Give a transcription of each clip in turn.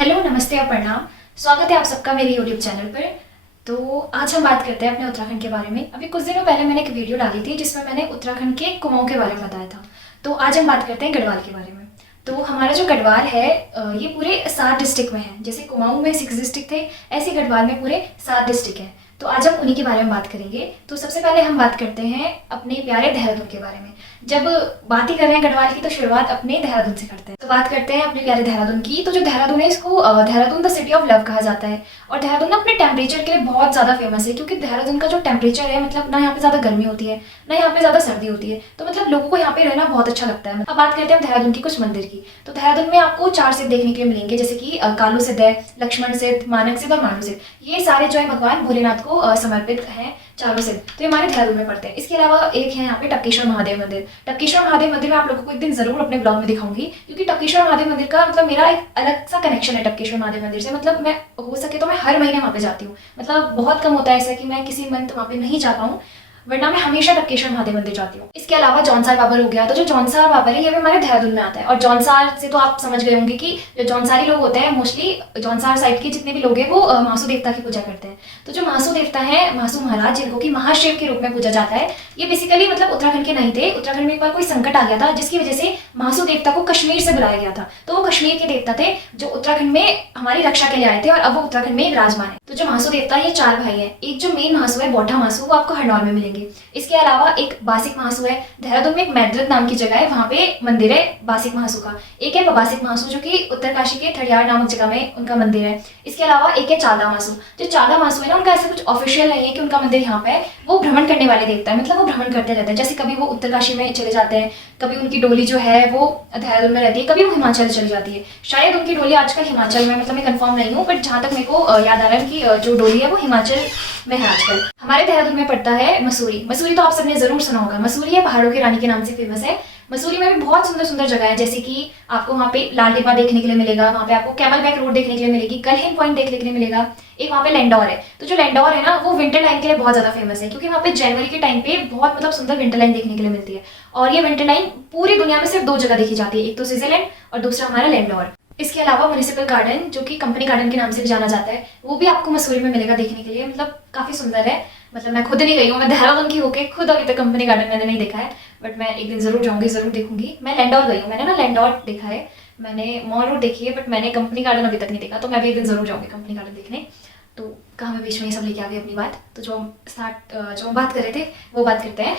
Hello, नमस्ते और प्रणाम। स्वागत है आप सबका मेरे यूट्यूब चैनल पर। तो आज हम बात करते हैं अपने उत्तराखंड के बारे में। अभी कुछ दिनों पहले मैंने एक वीडियो डाली थी जिसमें मैंने उत्तराखंड के कुमाऊं के बारे में बताया था। तो आज हम बात करते हैं गढ़वाल के बारे में। तो हमारा जो गढ़वाल है ये पूरे 7 डिस्ट्रिक्ट में है। जैसे कुमाऊं में 6 डिस्ट्रिक्ट थे, ऐसे गढ़वाल में पूरे 7 डिस्ट्रिक्ट हैं। तो आज हम उन्हीं के बारे में बात करेंगे। तो सबसे पहले हम बात करते हैं अपने प्यारे देहरादून के बारे में। जब बात ही कर रहे हैं गढ़वाल की तो शुरुआत अपने देहरादून से करते हैं। तो बात करते हैं अपने प्यारे देहरादून की। तो जो देहरादून है इसको Dehradun the city of love कहा जाता है। और देहरादून ना अपने टेम्परेचर के लिए बहुत ज़्यादा फेमस है, क्योंकि देहरादून का जो टेम्परेचर है मतलब ना यहाँ पे ज़्यादा गर्मी होती है ना यहाँ पे ज़्यादा सर्दी होती है। तो मतलब लोगों को यहाँ पे रहना बहुत अच्छा लगता है। अब बात करते हैं देहरादून की कुछ मंदिर की। तो देहरादून में आपको 4 सिद्ध देखने के लिए मिलेंगे, जैसे कि कालू सिद्ध है, लक्ष्मण सिद्ध, मानक सिद्ध और मानू सिद्ध। ये सारे जो है भगवान भोलेनाथ को समर्पित हैं, चारों सिद्ध। तो ये हमारे देहरादून में पड़ते हैं। इसके अलावा एक है यहाँ पे टपकेश्वर महादेव मंदिर। टपकेश्वर महादेव मंदिर मैं आप लोगों को एक दिन जरूर अपने ब्लॉग में दिखाऊंगी, क्योंकि टपकेश्वर महादेव मंदिर का मतलब मेरा एक अलग सा कनेक्शन है टपकेश्वर महादेव मंदिर से। मतलब मैं हो सके तो मैं हर महीने वहाँ पे जाती हूँ। मतलब बहुत कम होता है ऐसा कि मैं किसी मंथ वहाँ पे नहीं जा पाऊँ, वरना मैं हमेशा टपकेश्वर महादेव मंदिर जाती हूँ। इसके अलावा जौनसार बाबर हो गया। तो जो जौनसार बाबर है ये भी हमारे देहरादून में आता है। और जौनसार से तो आप समझ गए होंगे कि जो जौनसारी लोग होते हैं, मोस्टली जौनसार साइड के जितने भी लोग हैं वो मासू देवता की पूजा करते हैं। तो जो मासू देवता है, मासू महाराज, जिनको कि महाशिव के रूप में पूजा जाता है, ये बेसिकली मतलब उत्तराखंड के नहीं थे। उत्तराखंड में एक बार कोई संकट आ गया था जिसकी वजह से मासू देवता को कश्मीर से बुलाया गया था। तो वो कश्मीर के देवता थे जो उत्तराखंड में हमारी रक्षा के लिए आए थे और अब वो उत्तराखंड में विराजमान है। तो जो मासू देवता है ये 4 भाई हैं। एक जो मेन मासू है बोठा मासू, वो आपको हरनौल में मिलेंगे। इसके अलावा एक बासिक महासू है। देहरादून में एक मैद्रक नाम की जगह है, वहाँ पे मंदिर है बासिक महासू का। एक है बासिक महासू जो कि उत्तरकाशी के थड़ियार नामक जगह में उनका मंदिर है। इसके अलावा एक है चादा मासू। जो चादा मासू है ना, उनका ऐसा कुछ ऑफिशियल नहीं है कि उनका मंदिर यहाँ पे है। वो भ्रमण करने वाले देवता है, मतलब वो भ्रमण करते रहते हैं। जैसे कभी वो उत्तरकाशी में चले जाते हैं, कभी उनकी डोली जो है वो देहरादून में रहती है, कभी वो हिमाचल चली जाती है। शायद उनकी डोली आजकल हिमाचल में, मतलब मैं कंफर्म नहीं हूँ, बट जहाँ तक मेरे को याद आ रहा है कि जो डोली है वो हिमाचल में है आजकल। हमारे देहरादून में पड़ता है मसूरी। मसूरी तो आप सबने जरूर सुना होगा। मसूरी है पहाड़ों की रानी के नाम से फेमस है। मसूरी में भी बहुत सुंदर सुंदर जगह है, जैसे कि आपको वहाँ पे लाल टिब्बा देखने के लिए मिलेगा, वहाँ पे आपको कैमल बैक रोड देखने के लिए मिलेगी, गलहिन पॉइंट देखने के लिए मिलेगा। एक वहाँ पे लैंडौर है। तो जो लैंडौर है ना, वो विंटर लाइन के लिए बहुत ज्यादा फेमस है, क्योंकि वहाँ पे जनवरी के टाइम पे बहुत मतलब सुंदर विंटर लाइन देखने के लिए मिलती है। और ये विंटर लाइन पूरी दुनिया में सिर्फ 2 जगह देखी जाती है, एक तो स्विट्जरलैंड और दूसरा हमारा लैंडौर। इसके अलावा म्युनिसिपल गार्डन, जो कि कंपनी गार्डन के नाम से भी जाना जाता है, वो भी आपको मसूरी में मिलेगा देखने के लिए। मतलब काफी सुंदर है। मतलब मैं खुद नहीं गई हूँ, मैं देहरादून की होके खुद अभी तक कंपनी गार्डन मैंने नहीं देखा है, बट मैं एक दिन जरूर जाऊंगी, जरूर देखूंगी। मैं लैंडौर गई हूँ, मैंने ना लैंडौर देखा है, मैंने मॉल रोड देखी है, बट मैंने कंपनी गार्डन अभी तक नहीं देखा। तो मैं भी एक दिन जरूर जाऊंगी कंपनी गार्डन देखने। तो कहाँ मैं बीच में ये सब लेके आ गई अपनी बात। तो जो हम बात कर रहे थे वो बात करते हैं।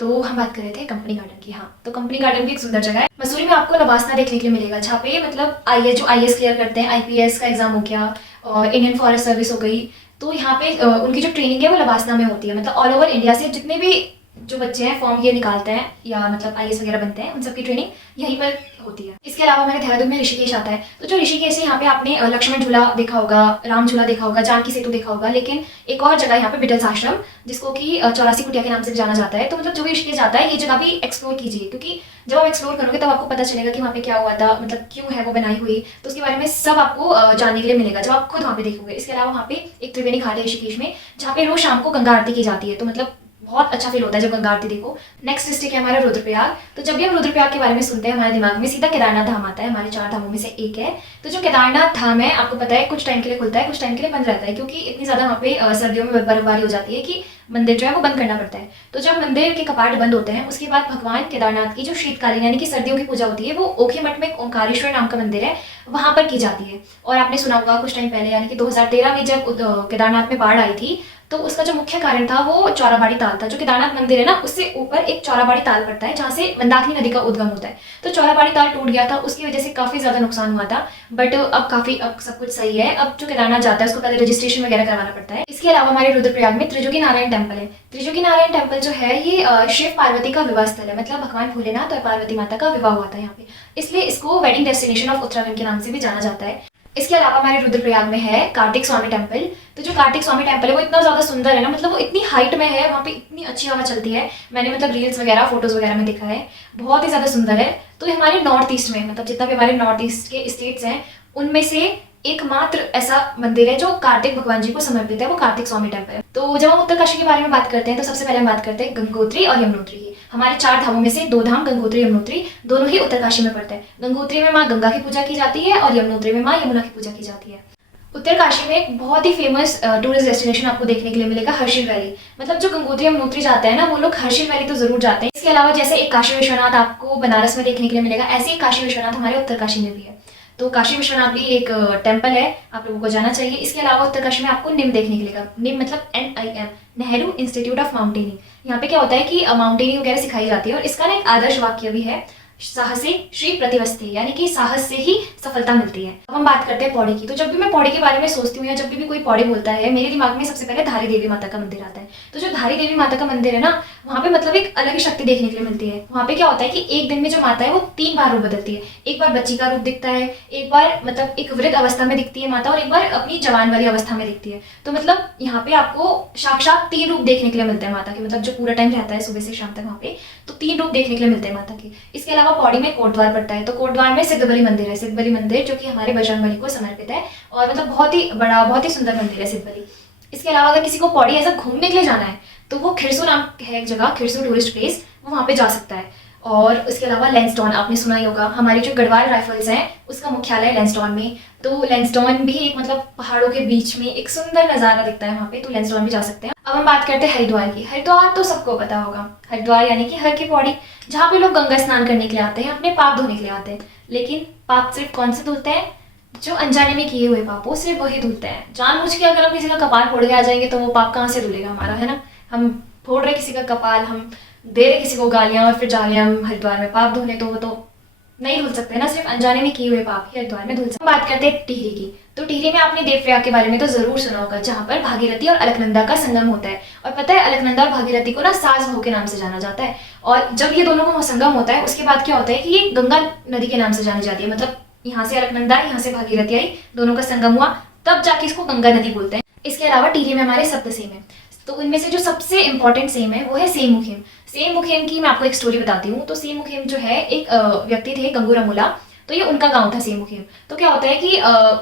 तो हम बात कर रहे थे कंपनी गार्डन की। हाँ, तो कंपनी गार्डन भी एक सुंदर जगह है। मसूरी में आपको लवासना देखने के लिए मिलेगा, जहाँ पे मतलब आईएएस क्लियर करते हैं, आईपीएस का एग्जाम हो गया और इंडियन फॉरेस्ट सर्विस हो गई। तो यहाँ पे उनकी जो ट्रेनिंग है वो लवासना में होती है। मतलब ऑल ओवर इंडिया से जितने भी जो बच्चे हैं फॉर्म ये निकालते हैं या मतलब आईएएस वगैरह बनते हैं, उन सबकी ट्रेनिंग यहीं पर होती है। इसके अलावा हमारे देहरादून में ऋषिकेश आता है। तो जो ऋषिकेश है, यहाँ पे आपने लक्ष्मण झूला देखा होगा, राम झूला देखा होगा, जानकी सेतु देखा होगा, लेकिन एक और जगह यहाँ पे बिटल्स आश्रम, जिसको कि 84 कुटिया के नाम से भी जाना जाता है। तो मतलब जो भी ऋषिकेश जाता है, ये जगह भी एक्सप्लोर कीजिए, क्योंकि जब आप एक्सप्लोर करोगे तब आपको पता चलेगा कि वहाँ पे क्या हुआ था, मतलब क्यों है वो बनाई हुई। तो उसके बारे में सब आपको जानने के लिए मिलेगा जब आप खुद वहाँ पे देखोगे। इसके अलावा वहाँ पे एक त्रिवेणी घाट है ऋषिकेश में, जहाँ पे रोज शाम को गंगा आरती की जाती है। तो मतलब बहुत अच्छा फील होता है जब गंगा आरती देखो। नेक्स्ट डिस्ट्रिक्ट है हमारा रुद्रप्रयाग। तो जब भी हम रुद्रप्रयाग के बारे में सुनते हैं, हमारे दिमाग में सीधा केदारनाथ धाम आता है। हमारे 4 धामों में से एक है। तो जो केदारनाथ धाम है, आपको पता है कुछ टाइम के लिए खुलता है, कुछ टाइम के लिए बंद रहता है, क्योंकि इतनी ज्यादा वहाँ पे सर्दियों में बर्फबारी हो जाती है कि मंदिर जो है वो बंद करना पड़ता है। तो जब मंदिर के कपाट बंद होते हैं, उसके बाद भगवान केदारनाथ की जो शीतकालीन यानी कि सर्दियों की पूजा होती है, वो ओखी मठ में ओंकारेश्वर नाम का मंदिर है, वहां पर की जाती है। और आपने सुना होगा कुछ टाइम पहले यानी कि 2013 में जब केदारनाथ में बाढ़ आई थी, तो उसका जो मुख्य कारण था वो चौराबाड़ी ताल था। जो केदारनाथ मंदिर है ना, उससे ऊपर एक चौराबाड़ी ताल पड़ता है, जहाँ से मंदाकिनी नदी का उद्गम होता है। तो चौराबाड़ी ताल टूट गया था, उसकी वजह से काफी ज्यादा नुकसान हुआ था, बट अब सब कुछ सही है। अब जो केदारनाथ जाता है उसको पहले रजिस्ट्रेशन वगैरह करवाना पड़ता है। इसके अलावा हमारे रुद्रप्रयाग में त्रिजुगी नारायण टेम्पल है। त्रिजुगी नारायण टेम्पल जो है ये शिव पार्वती का विवाह स्थल है। मतलब भगवान भोलेनाथ और पार्वती माता का विवाह हुआ था यहाँ पे, इसलिए इसको वेडिंग डेस्टिनेशन ऑफ उत्तराखंड के नाम से भी जाना जाता है। इसके अलावा हमारे रुद्रप्रयाग में है कार्तिक स्वामी टेम्पल। तो जो कार्तिक स्वामी टेम्पल है वो इतना ज्यादा सुंदर है ना, मतलब वो इतनी हाइट में है, वहाँ पे इतनी अच्छी हवा चलती है। मैंने मतलब रील्स वगैरह फोटोज वगैरह में देखा है, बहुत ही ज्यादा सुंदर है। तो ये हमारे नॉर्थ ईस्ट में, मतलब जितना भी हमारे नॉर्थ ईस्ट के स्टेट्स हैं, उनमें से एकमात्र ऐसा मंदिर है जो कार्तिक भगवान जी को समर्पित है, वो कार्तिक स्वामी टेम्पल है। तो जब हम उत्तरकाशी के बारे में बात करते हैं तो सबसे पहले हम बात करते हैं गंगोत्री और यमुनोत्री की। हमारे 4 धामों में से 2 धाम गंगोत्री यमुनोत्री दोनों ही उत्तरकाशी में पड़ते हैं। गंगोत्री में माँ गंगा की पूजा की जाती है और यमुनोत्री में माँ यमुना की पूजा की जाती है। उत्तरकाशी में एक बहुत ही फेमस टूरिस्ट डेस्टिनेशन आपको देखने के लिए मिलेगा, हर्षिल वैली। मतलब जो गंगोत्री यमुनोत्री जाते हैं ना, वो लोग हर्षिल वैली तो जरूर जाते हैं। इसके अलावा जैसे एक काशी विश्वनाथ आपको बनारस में देखने के लिए मिलेगा, ऐसे एक काशी विश्वनाथ हमारे उत्तरकाशी में भी है। तो काशी विश्वनाथ भी एक टेम्पल है, आप लोगों को जाना चाहिए। इसके अलावा उत्तरकाशी में आपको निम देखने के लिए मिलेगा। निम मतलब NIM, Nehru institute of mountaineering. यहाँ पे क्या होता है कि माउंटेनिंग वगैरह सिखाई जाती है और इसका ना एक आदर्श वाक्य भी है, साहसे श्री प्रतिवस्ते, यानी कि साहस से ही सफलता मिलती है। अब हम बात करते हैं पौड़ी की। तो जब भी मैं पौड़ी के बारे में सोचती हूँ या जब भी कोई पौड़ी बोलता है, मेरे दिमाग में सबसे पहले धारी देवी माता का मंदिर आता है। तो जो धारी देवी माता का मंदिर है ना, वहाँ पे मतलब एक अलग ही शक्ति देखने के लिए मिलती है। वहाँ पे क्या होता है कि एक दिन में जो माता है वो 3 बार रूप बदलती है। एक बार बच्ची का रूप दिखता है, एक बार मतलब एक वृद्ध अवस्था में दिखती है माता, और एक बार अपनी जवान वाली अवस्था में दिखती है। तो मतलब यहाँ पे आपको साक्षात 3 रूप देखने के लिए मिलते हैं माता के। मतलब जो पूरा टाइम रहता है सुबह से शाम तक वहाँ पे, तो 3 रूप देखने के लिए मिलते हैं माता के। इसके अलावा पौड़ी में कोटद्वार पड़ता है। तो कोटद्वार में सिद्धबली मंदिर है। सिद्धबली मंदिर जो कि हमारे बजरंगबली को समर्पित है और मतलब बहुत ही बड़ा, बहुत ही सुंदर मंदिर है सिद्धबली। इसके अलावा अगर किसी को पौड़ी ऐसा घूमने के लिए जाना है तो वो खिरसू नाम है एक जगह, खिरसू टूरिस्ट प्लेस, वो वहाँ पे जा सकता है। और उसके अलावा लैंसडाउन आपने सुना ही होगा, हमारी जो गढ़वाल राइफल्स हैं उसका मुख्यालय लैंसडाउन में। तो लैंसडाउन भी एक मतलब पहाड़ों के बीच में एक सुंदर नज़ारा दिखता है वहाँ पे, तो लैंसडाउन भी जा सकते हैं। अब हम बात करते हैं हरिद्वार की। हरिद्वार तो सबको पता होगा, हरिद्वार यानी कि हर की पौड़ी, जहाँ पे लोग गंगा स्नान करने के लिए आते हैं, अपने पाप धोने के लिए आते हैं। लेकिन पाप सिर्फ कौन से धुलते हैं? जो अनजाने में किए हुए पाप वो सिर्फ वही धुलते हैं। जानबूझ के अगर हम किसी का कपाल फोड़ के आ जाएंगे तो वो पाप कहाँ से धुलेगा हमारा, है ना। हम फोड़ रहे किसी का कपाल, हम दे रहे किसी को गालियां और फिर जा रहे हम हरिद्वार में पाप धोने, तो वो तो नहीं धुल सकते ना। सिर्फ अनजाने में किए हुए पाप ही हरिद्वार में धुल सकते। बात करते हैं टिहरी की। तो टिहरी में आपने देवप्रयाग के बारे में तो जरूर सुना होगा, जहाँ पर भागीरथी और अलकनंदा का संगम होता है। और पता है अलकनंदा और भागीरथी को ना सास बहू के नाम से जाना जाता है। और जब ये दोनों का संगम होता है उसके बाद क्या होता है कि ये गंगा नदी के नाम से जानी जाती है। मतलब यहाँ से अलकनंदा, यहाँ से भागीरथी आई, दोनों का संगम हुआ, तब जाके इसको गंगा नदी बोलते हैं। इसके अलावा टिहरी में हमारे सप्त सेम है। तो उनमें से जो सबसे इंपॉर्टेंट सेम है वो है सेम मुखेम। सेम मुखेम की मैं आपको एक स्टोरी बताती हूँ। तो सेम मुखेम जो है, एक व्यक्ति थे गंगू रमोला, तो ये उनका गांव था सेम मुखेम। तो क्या होता है कि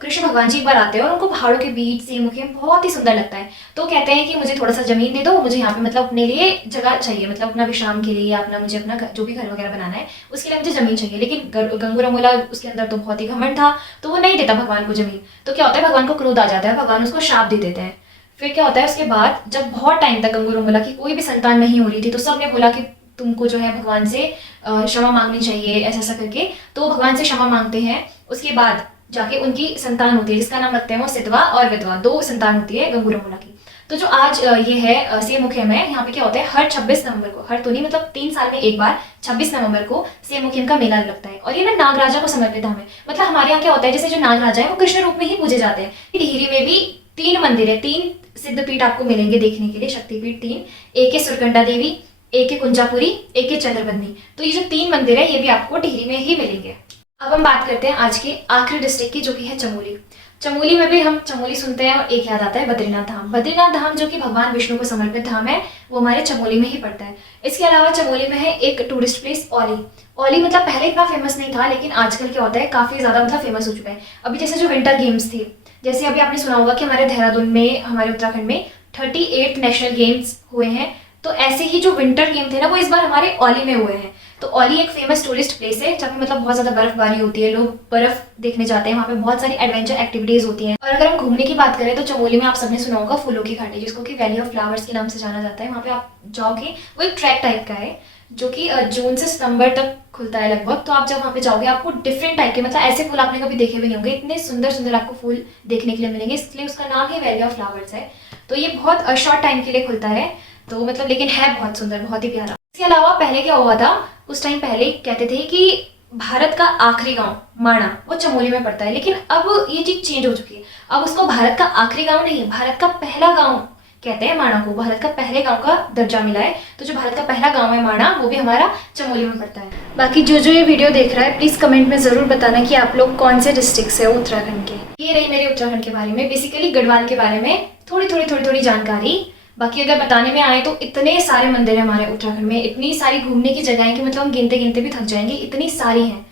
कृष्ण भगवान जी एक बार आते हैं और उनको पहाड़ों के बीच सेम मुखेम बहुत ही सुंदर लगता है। तो कहते हैं कि मुझे थोड़ा सा जमीन दे दो, मुझे यहाँ पे मतलब अपने लिए जगह चाहिए, मतलब अपना विश्राम के लिए या अपना मुझे अपना जो भी घर वगैरह बनाना है उसके लिए मुझे जमीन चाहिए। लेकिन गंगू रमोला उसके अंदर तो बहुत ही घमंड था, तो वो नहीं देता भगवान को जमीन। तो क्या होता है, भगवान को क्रोध आ जाता है, भगवान उसको शाप दे देते हैं। फिर क्या होता है, उसके बाद जब बहुत टाइम तक गंगू रमोला की कोई भी संतान नहीं हो रही थी, तो सबने बोला कि तुमको जो है भगवान से क्षमा मांगनी चाहिए, ऐसा ऐसा करके। तो भगवान से क्षमा मांगते हैं। उसके बाद जाके उनकी संतान होती है, जिसका नाम रखते हैं वो सिद्धवा और विधवा, 2 संतान होती है गंगू रमोला की। तो जो आज ये है सेम मुखेम है, यहाँ पे क्या होता है, हर 26 नवंबर को, हर तो नहीं मतलब 3 साल में एक बार 26 नवंबर को सेम मुखेम का मेला लगता है। और ये ना नागराजा को समर्पित धाम है। मतलब हमारे यहाँ क्या होता है, जैसे जो नागराजा है वो कृष्ण रूप में ही पूजे जाते हैं। टिहरी में भी 3 मंदिर है, 3 सिद्धपीठ आपको मिलेंगे देखने के लिए, शक्तिपीठ 3। एक है सुरकंडा देवी, एक है कुंजापुरी, एक है चंद्रबंदी। तो ये जो 3 मंदिर है ये भी आपको टिहरी में ही मिलेंगे। अब हम बात करते हैं आज के आखिरी डिस्ट्रिक्ट की, जो कि है चमोली। चमोली में भी हम चमोली सुनते हैं और एक याद आता है बद्रीनाथ धाम। बद्रीनाथ धाम जो कि भगवान विष्णु को समर्पित धाम है, वो हमारे चमोली में ही पड़ता है। इसके अलावा चमोली में है एक टूरिस्ट प्लेस औली। औली मतलब पहले इतना फेमस नहीं था, लेकिन आजकल क्या होता है काफी ज्यादा मतलब फेमस हो चुका है। अभी जैसे जो विंटर गेम्स थे, जैसे अभी आपने सुना होगा कि हमारे देहरादून में, हमारे उत्तराखंड में 38 नेशनल गेम्स हुए हैं। तो ऐसे ही जो विंटर गेम थे ना, वो इस बार हमारे औली में हुए हैं। तो औली एक फेमस टूरिस्ट प्लेस है जहाँ पे मतलब बहुत ज़्यादा बर्फबारी होती है, लोग बर्फ देखने जाते हैं। वहाँ पे बहुत सारी एडवेंचर एक्टिविटीज होती हैं। और अगर हम घूमने की बात करें तो चमोली में आप सबने सुना होगा फूलों की घाटी, जिसको कि वैली ऑफ फ्लावर्स के नाम से जाना जाता है। वहाँ पे आप जाओगे, वो एक ट्रैक टाइप का है जो कि जून से सितंबर तक खुलता है लगभग। तो आप जब वहाँ पे जाओगे आपको डिफरेंट टाइप के, मतलब ऐसे फूल आपने कभी देखे भी नहीं होंगे, इतने सुंदर सुंदर आपको फूल देखने के लिए मिलेंगे, इसलिए उसका नाम ही वैली ऑफ फ्लावर्स है। तो ये बहुत शॉर्ट टाइम के लिए खुलता है, तो मतलब लेकिन है बहुत सुंदर, बहुत ही प्यारा। इसके अलावा पहले क्या हुआ था, उस टाइम पहले कहते थे कि भारत का आखिरी गांव माणा वो चमोली में पड़ता है, लेकिन अब ये चीज चेंज हो चुकी है। अब उसको भारत का आखिरी गांव नहीं, भारत का पहला गांव कहते हैं माणा को। भारत का पहले गांव का दर्जा मिला है। तो जो भारत का पहला गांव है माणा, वो भी हमारा चमोली में पड़ता है। बाकी जो जो ये वीडियो देख रहा है, प्लीज कमेंट में जरूर बताना कि आप लोग कौन से डिस्ट्रिक्ट से हो उत्तराखंड के। ये रही मेरे उत्तराखंड के बारे में, बेसिकली गढ़वाल के बारे में थोड़ी जानकारी। बाकी अगर बताने में आए तो इतने सारे मंदिर हैं हमारे उत्तराखंड में, इतनी सारी घूमने की जगह है कि मतलब हम गिनते गिनते भी थक जाएंगे, इतनी सारी हैं।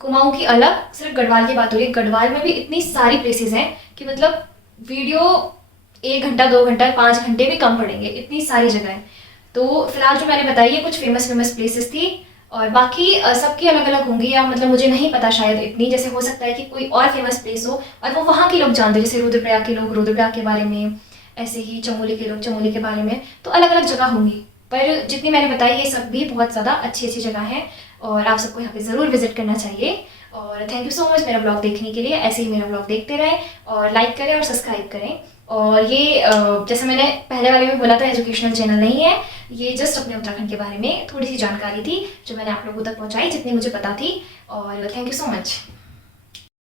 कुमाऊं की अलग, सिर्फ गढ़वाल की बात हो रही है। गढ़वाल में भी इतनी सारी प्लेसेस हैं कि मतलब वीडियो 1 घंटा 2 घंटा 5 घंटे भी कम पड़ेंगे, इतनी सारी जगह है। तो फिलहाल जो मैंने बताई है कुछ फेमस प्लेसेस थी, और बाकी सबकी अलग अलग होंगी, या मतलब मुझे नहीं पता शायद इतनी। जैसे हो सकता है कि कोई और फेमस प्लेस हो और वो वहाँ के लोग जानते हैं, जैसे रुद्रप्रयाग के लोग रुद्रप्रयाग के बारे में, ऐसे ही चमोली के लोग चमोली के बारे में, तो अलग अलग जगह होंगी। पर जितनी मैंने बताई ये सब भी बहुत ज़्यादा अच्छी अच्छी जगह हैं और आप सबको यहाँ पे ज़रूर विजिट करना चाहिए। और थैंक यू सो मच मेरा ब्लॉग देखने के लिए। ऐसे ही मेरा ब्लॉग देखते रहें और लाइक करें और सब्सक्राइब करें। और ये जैसे मैंने पहले वाले में बोला था, एजुकेशनल चैनल नहीं है, ये जस्ट अपने उत्तराखंड के बारे में थोड़ी सी जानकारी थी जो मैंने आप लोगों तक पहुँचाई जितनी मुझे पता थी। और थैंक यू सो मच।